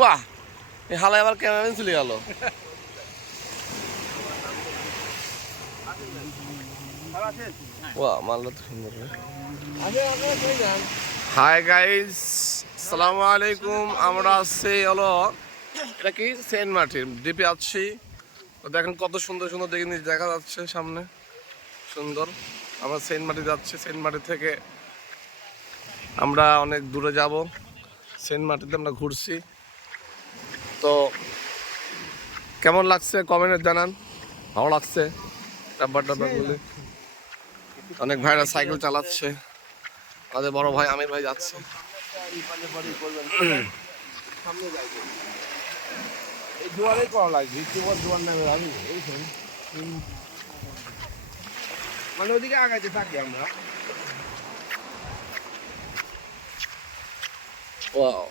বাহ হালায় আবার ক্যামেরাম্যান চলে গেল। হাই গাইস আলাইকুম, আমরা আছি এটা কি? সেন্ট মার্টিন দেখেন কত সুন্দর সুন্দর দেখে দেখা যাচ্ছে সামনে। সুন্দর, আমরা সেন্ট মার্টি যাচ্ছি, সেন্ট মার্টি থেকে আমরা অনেক দূরে যাব। সেন্ট মার্টিতে আমরা ঘুরছি। তো কেমন লাগছে কমেন্টে জানান। ভালো লাগছে। ডাব্বা ডাব্বা বলে। অনেক ভাইরা সাইকেল চালাচ্ছে। আমাদের বড় ভাই আমির ভাই যাচ্ছে। মানে ওদিকে আগাইতে থাকি আমরা। Wow.